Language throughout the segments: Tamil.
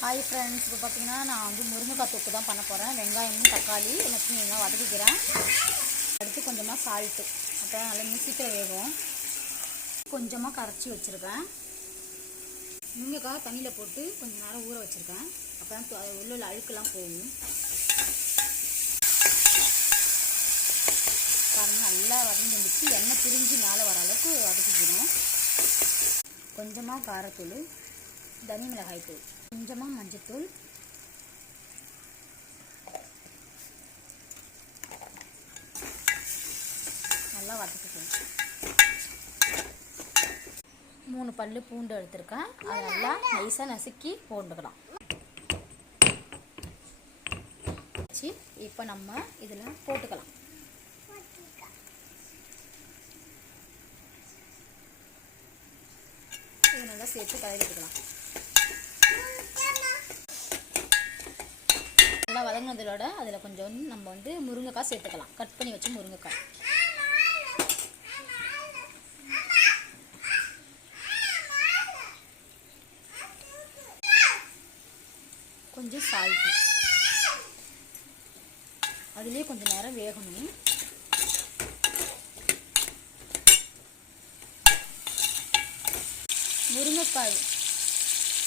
ஹாய் ஃப்ரெண்ட்ஸ், இப்போ பார்த்தீங்கன்னா நான் வந்து முருங்கைக்காய் தொக்கு தான் பண்ண போகிறேன். வெங்காயமும் தக்காளி எல்லாத்தையும் நல்லா வதக்கிக்கிறேன். அடுத்து கொஞ்சமாக சால்ட்டு, அப்போ நல்லா சீக்கிரம் வேகும். கொஞ்சமாக கரைச்சி வச்சுருக்கேன். முருங்கைக்காய் தண்ணியில் போட்டு கொஞ்சம் நேரம் ஊற வச்சுருக்கேன். அப்போ தான் உள்ள அழுக்கெல்லாம் போகும். பாருங்கள், நல்லா வதங்கி வந்துச்சு. எண்ணெய் பிரிஞ்சு மேலே வர அளவுக்கு வதக்கிக்கணும். கொஞ்சமாக காரத்தூள், தனி மிளகாய் தூள், கொஞ்சமாக மஞ்சத்தூள், நல்லா வதக்கிக்கணும். 3 பல்லு பூண்டு எடுத்துருக்கேன். அதை நல்லா நைஸாக நசுக்கி போட்டுக்கலாம். இப்போ நம்ம இதில் போட்டுக்கலாம். இது நல்லா சேர்த்து கலரிக்கலாம். நல்லா வதங்கினதோட அதில் கொஞ்சம் நம்ம வந்து முருங்கைக்காய் சேர்த்துக்கலாம். கட் பண்ணி வச்சு முருங்கைக்காய், கொஞ்சம் சால்ட்டு, அதுலேயே கொஞ்சம் நேரம் வேகணும்.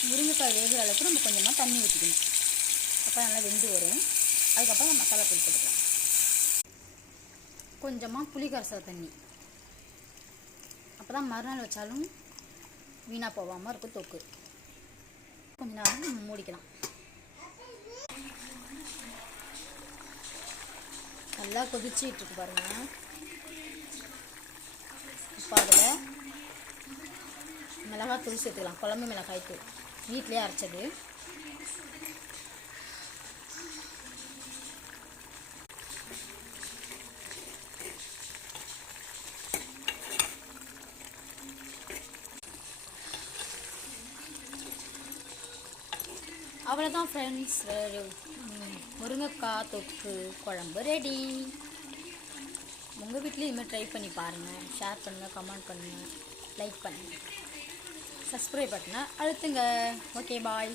முருங்கைக்காய் வேகிற அளவுக்கு நம்ம கொஞ்சமாக தண்ணி ஊற்றிக்கணும். அப்போ நல்லா வெந்து வரும். அதுக்கப்புறம் நம்ம மசாலா தூள் போட்டுக்கலாம். கொஞ்சமாக புளி கரைசல் தண்ணி, அப்போ தான் மறுநாள் வச்சாலும் வீணாக போகாமல் இருக்கும் தொக்கு. கொஞ்ச நேரம் நம்ம மூடிக்கலாம். நல்லா கொதிச்சிட்டு இருக்கு பாருங்கள். இப்போ அதில் மிளகாய் தூள் சேர்த்துக்கலாம். குழம்பு மிளகாய் தூள் வீட்டிலே அரைச்சது. அவ்வளோதான் ஃப்ரெண்ட்ஸ், முருங்கைக்காய் தொக்கு குழம்பு ரெடி. உங்கள் வீட்லேயும் இதுமாதிரி ட்ரை பண்ணி பாருங்கள். ஷேர் பண்ணுங்கள், கமெண்ட் பண்ணுங்கள், லைக் பண்ணுங்கள், சப்ஸ்கிரைப் பட்டனை அழுத்துங்க. ஓகே, பாய்.